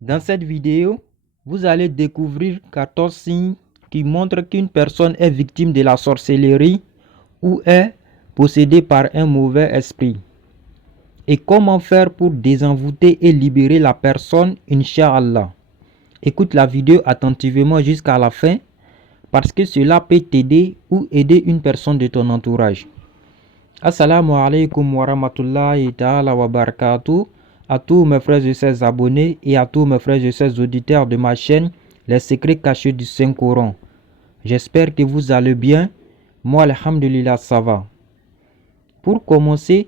Dans cette vidéo, vous allez découvrir 14 signes qui montrent qu'une personne est victime de la sorcellerie ou est possédée par un mauvais esprit. Et comment faire pour désenvoûter et libérer la personne, Inch'Allah. Écoute la vidéo attentivement jusqu'à la fin parce que cela peut t'aider ou aider une personne de ton entourage. Assalamu alaikum wa rahmatullahi ta'ala wa barakatuh. À tous mes frères et sœurs abonnés et à tous mes frères et sœurs auditeurs de ma chaîne Les Secrets Cachés du Saint-Coran. J'espère que vous allez bien. Moi, alhamdulillah, ça va. Pour commencer,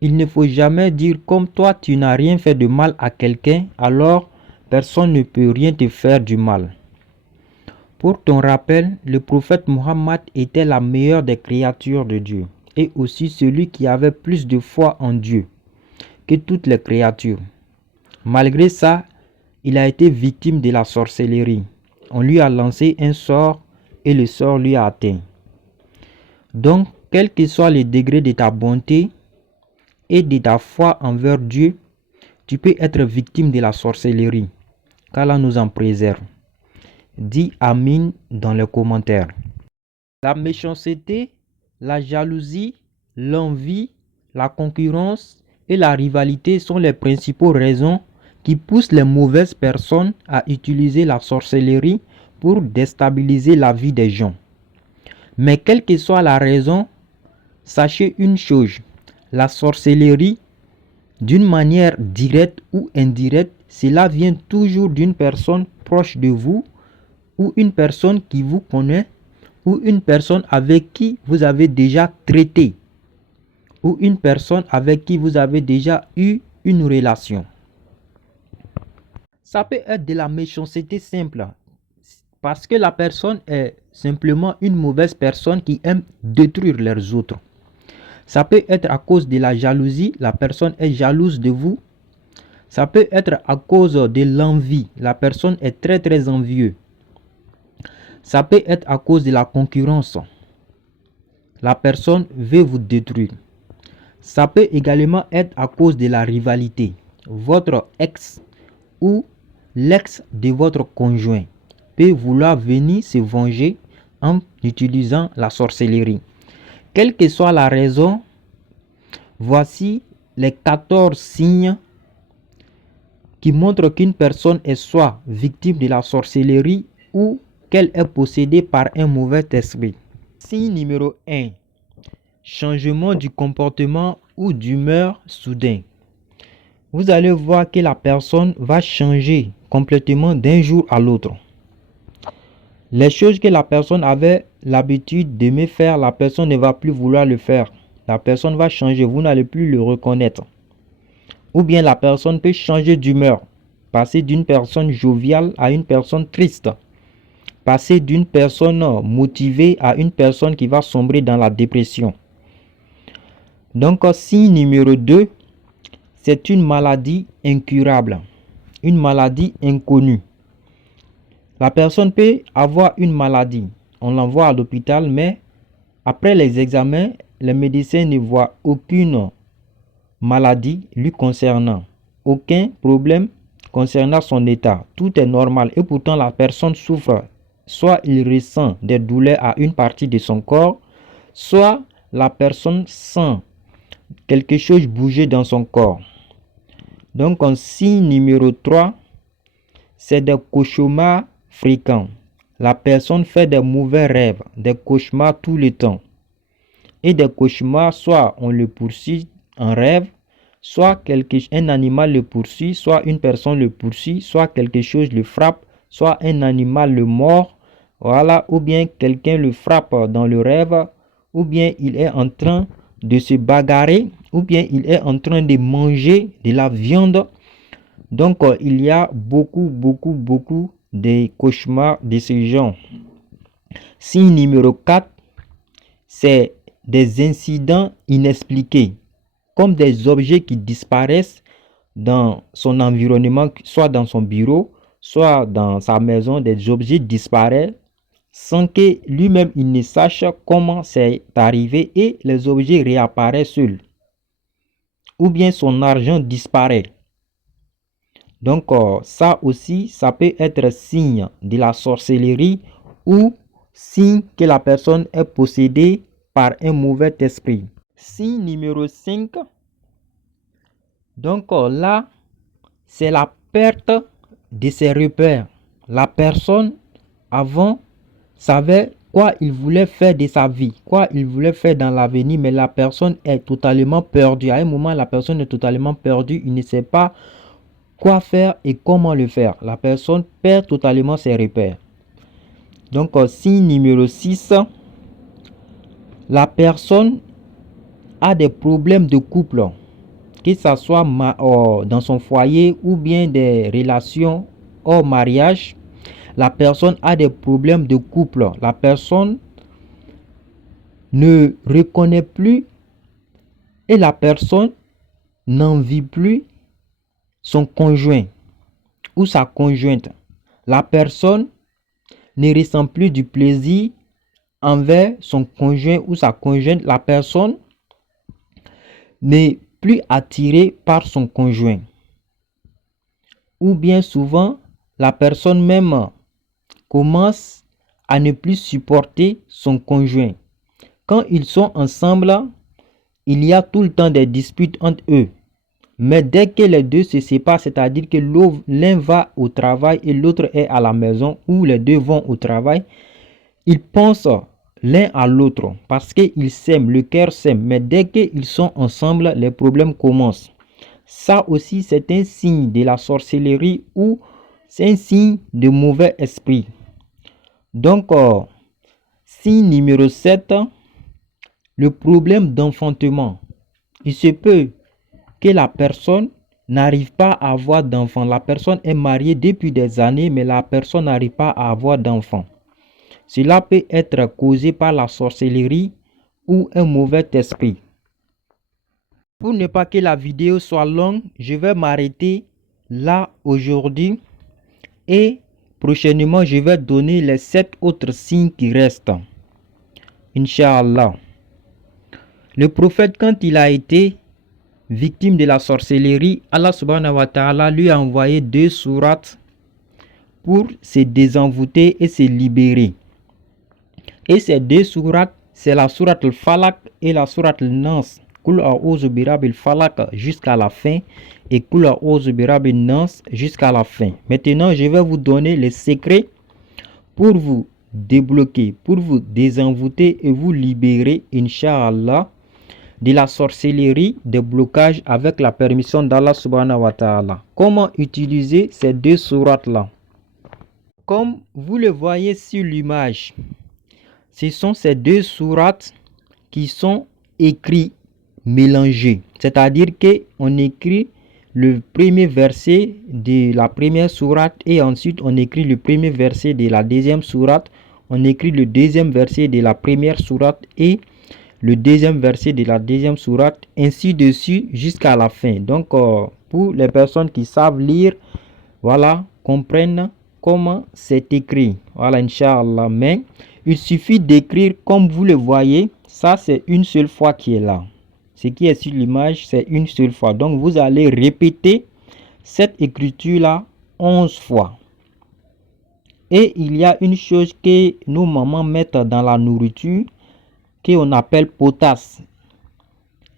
il ne faut jamais dire comme toi tu n'as rien fait de mal à quelqu'un, alors personne ne peut rien te faire du mal. Pour ton rappel, le prophète Mohammed était la meilleure des créatures de Dieu et aussi celui qui avait plus de foi en Dieu que toutes les créatures. Malgré ça, il a été victime de la sorcellerie. On lui a lancé un sort et le sort lui a atteint. Donc, quel que soit le degré de ta bonté et de ta foi envers Dieu, tu peux être victime de la sorcellerie. Qu'Allah nous en préserve. Dis Amin dans les commentaires. La méchanceté, la jalousie, l'envie, la concurrence et la rivalité sont les principales raisons qui poussent les mauvaises personnes à utiliser la sorcellerie pour déstabiliser la vie des gens. Mais quelle que soit la raison, sachez une chose, la sorcellerie, d'une manière directe ou indirecte, cela vient toujours d'une personne proche de vous ou une personne qui vous connaît ou une personne avec qui vous avez déjà traité ou une personne avec qui vous avez déjà eu une relation. Ça peut être de la méchanceté simple parce que la personne est simplement une mauvaise personne qui aime détruire les autres. Ça peut être à cause de la jalousie, la personne est jalouse de vous. Ça peut être à cause de l'envie, la personne est très envieuse. Ça peut être à cause de la concurrence. La personne veut vous détruire. Ça peut également être à cause de la rivalité. Votre ex ou l'ex de votre conjoint peut vouloir venir se venger en utilisant la sorcellerie. Quelle que soit la raison, voici les 14 signes qui montrent qu'une personne est soit victime de la sorcellerie ou qu'elle est possédée par un mauvais esprit. Signe numéro 1. Changement du comportement ou d'humeur soudain. Vous allez voir que la personne va changer complètement d'un jour à l'autre. Les choses que la personne avait l'habitude d'aimer faire, la personne ne va plus vouloir le faire. La personne va changer, vous n'allez plus le reconnaître. Ou bien la personne peut changer d'humeur, passer d'une personne joviale à une personne triste. Passer d'une personne motivée à une personne qui va sombrer dans la dépression. Donc, signe numéro 2, c'est une maladie incurable, une maladie inconnue. La personne peut avoir une maladie, on l'envoie à l'hôpital, mais après les examens, les médecins ne voient aucune maladie lui concernant, aucun problème concernant son état. Tout est normal et pourtant la personne souffre. Soit il ressent des douleurs à une partie de son corps, soit la personne sent quelque chose bouger dans son corps. Donc, en signe numéro 3, c'est des cauchemars fréquents. La personne fait des mauvais rêves, des cauchemars tout le temps. Et des cauchemars, soit on le poursuit en rêve, soit un animal le poursuit, soit une personne le poursuit, soit quelque chose le frappe, soit un animal le mord, voilà, ou bien quelqu'un le frappe dans le rêve, ou bien il est en train de se bagarrer, ou bien il est en train de manger de la viande. Donc, il y a beaucoup de cauchemars de ce genre. Signe numéro 4, c'est des incidents inexpliqués, comme des objets qui disparaissent dans son environnement, soit dans son bureau, soit dans sa maison, des objets disparaissent sans que lui-même il ne sache comment c'est arrivé et les objets réapparaissent seuls. Ou bien son argent disparaît. Donc ça aussi, ça peut être signe de la sorcellerie ou signe que la personne est possédée par un mauvais esprit. Signe numéro 5. Donc là, c'est la perte de ses repères. La personne avant savait quoi il voulait faire de sa vie, quoi il voulait faire dans l'avenir, mais la personne est totalement perdue. À un moment, la personne est totalement perdue, il ne sait pas quoi faire et comment le faire. La personne perd totalement ses repères. Donc, signe numéro 6, la personne a des problèmes de couple, que ce soit dans son foyer ou bien des relations hors mariage. La personne a des problèmes de couple. La personne ne reconnaît plus et la personne n'envie plus son conjoint ou sa conjointe. La personne ne ressent plus du plaisir envers son conjoint ou sa conjointe. La personne n'est plus attirée par son conjoint. Ou bien souvent, la personne même commence à ne plus supporter son conjoint. Quand ils sont ensemble, il y a tout le temps des disputes entre eux. Mais dès que les deux se séparent, c'est-à-dire que l'un va au travail et l'autre est à la maison, ou les deux vont au travail, ils pensent l'un à l'autre parce qu'ils s'aiment, le cœur s'aime. Mais dès qu'ils sont ensemble, les problèmes commencent. Ça aussi, c'est un signe de la sorcellerie ou c'est un signe de mauvais esprit. Donc, signe numéro 7, le problème d'enfantement. Il se peut que la personne n'arrive pas à avoir d'enfant. La personne est mariée depuis des années, mais la personne n'arrive pas à avoir d'enfant. Cela peut être causé par la sorcellerie ou un mauvais esprit. Pour ne pas que la vidéo soit longue, je vais m'arrêter là aujourd'hui et prochainement je vais donner les 7 autres signes qui restent. Inch'Allah. Le prophète, quand il a été victime de la sorcellerie, Allah subhanahu wa ta'ala lui a envoyé 2 sourates pour se désenvoûter et se libérer. Et ces 2 sourates, c'est la sourate al-Falaq et la sourate al-Nas. Kul a'udhu bi rabbil falaq jusqu'à la fin et Kul a'udhu bi rabbin nas jusqu'à la fin. Maintenant, je vais vous donner les secrets pour vous débloquer, pour vous désenvoûter et vous libérer, Inch'Allah, de la sorcellerie, des blocages avec la permission d'Allah subhanahu wa ta'ala. Comment utiliser ces 2 sourates-là? Comme vous le voyez sur l'image, ce sont ces 2 sourates qui sont écrits mélangés. C'est-à-dire qu'on écrit le premier verset de la première sourate et ensuite on écrit le premier verset de la deuxième sourate. On écrit le deuxième verset de la première sourate et le deuxième verset de la deuxième sourate, ainsi de suite jusqu'à la fin. Donc, pour les personnes qui savent lire, voilà, comprennent comment c'est écrit. Voilà, Inch'Allah. Mais il suffit d'écrire comme vous le voyez. Ça, c'est une seule fois qui est là. Ce qui est sur l'image, c'est une seule fois. Donc, vous allez répéter cette écriture-là 11 fois. Et il y a une chose que nos mamans mettent dans la nourriture, qu'on appelle potasse.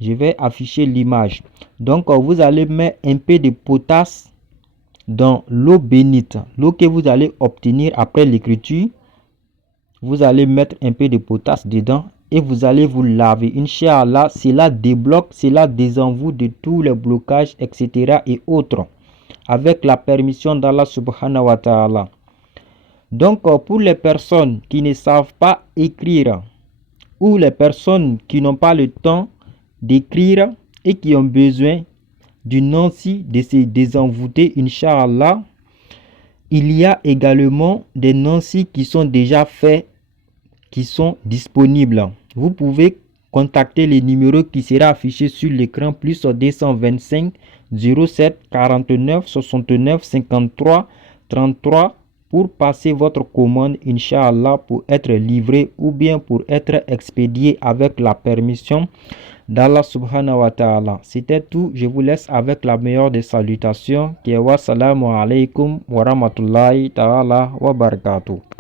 Je vais afficher l'image. Donc, vous allez mettre un peu de potasse dans l'eau bénite. L'eau que vous allez obtenir après l'écriture, vous allez mettre un peu de potasse dedans et vous allez vous laver. Inch'Allah, cela débloque, cela désenvoûte de tous les blocages, etc. et autres. Avec la permission d'Allah subhanahu wa ta'ala. Donc, pour les personnes qui ne savent pas écrire ou les personnes qui n'ont pas le temps d'écrire et qui ont besoin d'une Nancy de se désenvoûter, Inch'Allah, il y a également des Nancy qui sont déjà faits, qui sont disponibles. Vous pouvez contacter les numéros qui sera affiché sur l'écran, plus 225 07 49 69 53 33 pour passer votre commande, Inch'Allah, pour être livré ou bien pour être expédié avec la permission d'Allah subhanahu wa ta'ala. C'était tout. Je vous laisse avec la meilleure des salutations qui est wassalamu alaikum wa rahmatullahi ta'ala wa barakatuh.